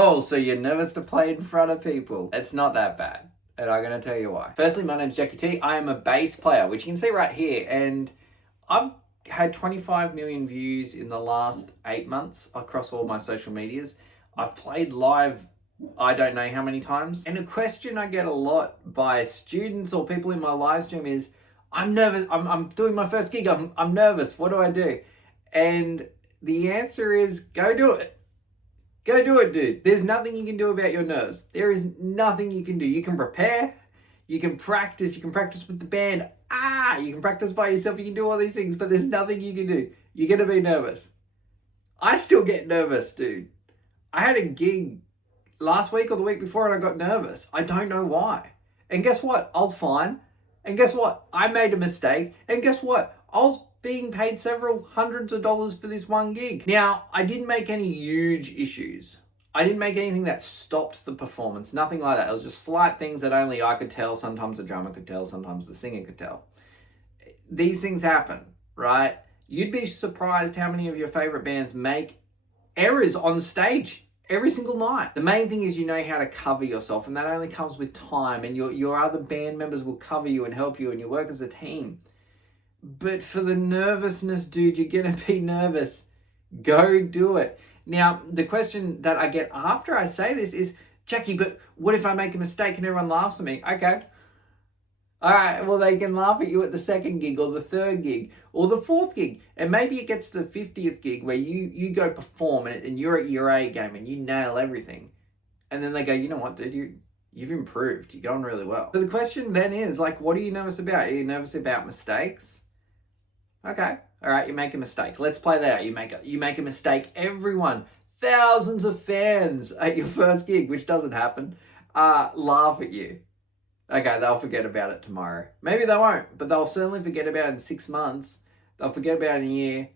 Oh, so you're nervous to play in front of people. It's not that bad. And I'm going to tell you why. Firstly, my name's Jackie T. I am a bass player, which you can see right here. And I've had 25 million views in the last 8 months across all my social medias. I've played live I don't know how many times. And a question I get a lot by students or people in my live stream is, I'm nervous. I'm doing my first gig. I'm nervous. What do I do? And the answer is go do it. Go do it, dude. There's nothing you can do about your nerves. There is nothing you can do. You can prepare. You can practice. You can practice with the band. You can practice by yourself. You can do all these things, but there's nothing you can do. You're going to be nervous. I still get nervous, dude. I had a gig last week or the week before and I got nervous. I don't know why. And guess what? I was fine. And guess what? I made a mistake. And guess what? I was being paid several hundreds of dollars for this one gig. Now, I didn't make any huge issues. I didn't make anything that stopped the performance. Nothing like that. It was just slight things that only I could tell. Sometimes the drummer could tell. Sometimes the singer could tell. These things happen, right? You'd be surprised how many of your favorite bands make errors on stage every single night. The main thing is you know how to cover yourself, and that only comes with time, and your other band members will cover you and help you, and you work as a team. But for the nervousness, dude, you're gonna be nervous. Go do it. Now, the question that I get after I say this is, Jackie, but what if I make a mistake and everyone laughs at me? Okay. All right, well, they can laugh at you at the second gig or the third gig or the fourth gig. And maybe it gets to the 50th gig where you go perform and you're at your A game and you nail everything. And then they go, you know what, dude, you've improved. You're going really well. So the question then is, like, what are you nervous about? Are you nervous about mistakes? Okay, all right, you make a mistake. Let's play that out. You make a mistake. Everyone, thousands of fans at your first gig, which doesn't happen, laugh at you. Okay, they'll forget about it tomorrow. Maybe they won't, but they'll certainly forget about it in 6 months. They'll forget about it in a year.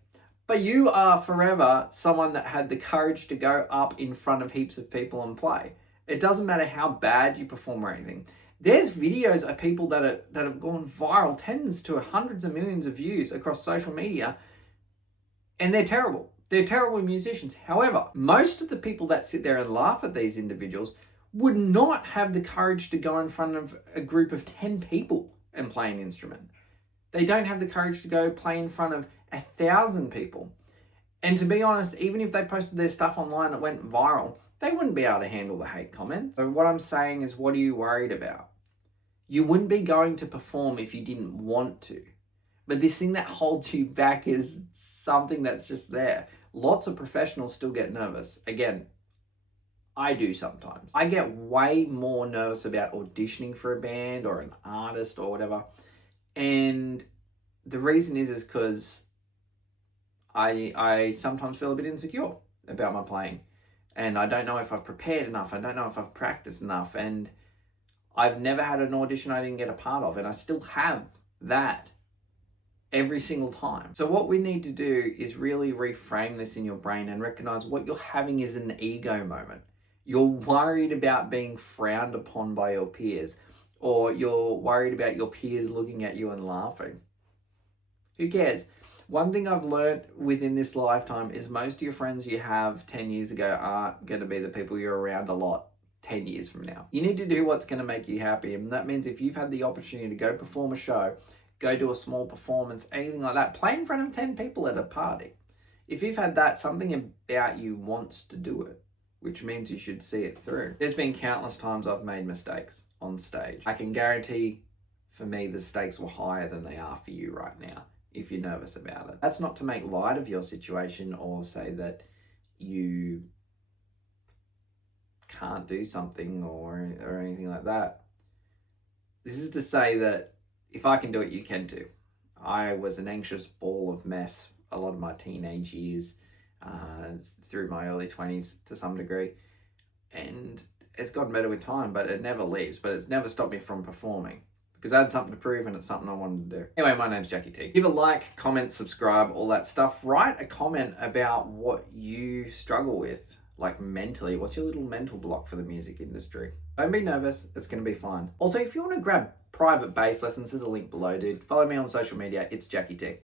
But you are forever someone that had the courage to go up in front of heaps of people and play. It doesn't matter how bad you perform or anything. There's videos of people that have gone viral, tens to hundreds of millions of views across social media, and they're terrible. They're terrible musicians. However, most of the people that sit there and laugh at these individuals would not have the courage to go in front of a group of 10 people and play an instrument. They don't have the courage to go play in front of 1,000 people. And to be honest, even if they posted their stuff online that went viral, they wouldn't be able to handle the hate comments. So what I'm saying is, what are you worried about? You wouldn't be going to perform if you didn't want to. But this thing that holds you back is something that's just there. Lots of professionals still get nervous. Again, I do sometimes. I get way more nervous about auditioning for a band or an artist or whatever. And the reason is because I sometimes feel a bit insecure about my playing. And I don't know if I've prepared enough. I don't know if I've practiced enough. And I've never had an audition I didn't get a part of. And I still have that every single time. So what we need to do is really reframe this in your brain and recognize what you're having is an ego moment. You're worried about being frowned upon by your peers, or you're worried about your peers looking at you and laughing. Who cares? One thing I've learned within this lifetime is most of your friends you have 10 years ago aren't going to be the people you're around a lot 10 years from now. You need to do what's going to make you happy. And that means if you've had the opportunity to go perform a show, go do a small performance, anything like that, play in front of 10 people at a party. If you've had that, something about you wants to do it, which means you should see it through. There's been countless times I've made mistakes on stage. I can guarantee for me the stakes were higher than they are for you right now if you're nervous about it. That's not to make light of your situation or say that you can't do something or anything like that. This is to say that if I can do it, you can too. I was an anxious ball of mess a lot of my teenage years, through my early 20s to some degree, and it's gotten better with time, but it never leaves. But it's never stopped me from performing because I had something to prove and it's something I wanted to do. Anyway, my name's Jackie T. Give a like, comment, subscribe, all that stuff. Write a comment about what you struggle with, like mentally. What's your little mental block for the music industry? Don't be nervous, it's going to be fine. Also, if you want to grab private bass lessons, there's a link below, dude. Follow me on social media, it's Jackie T.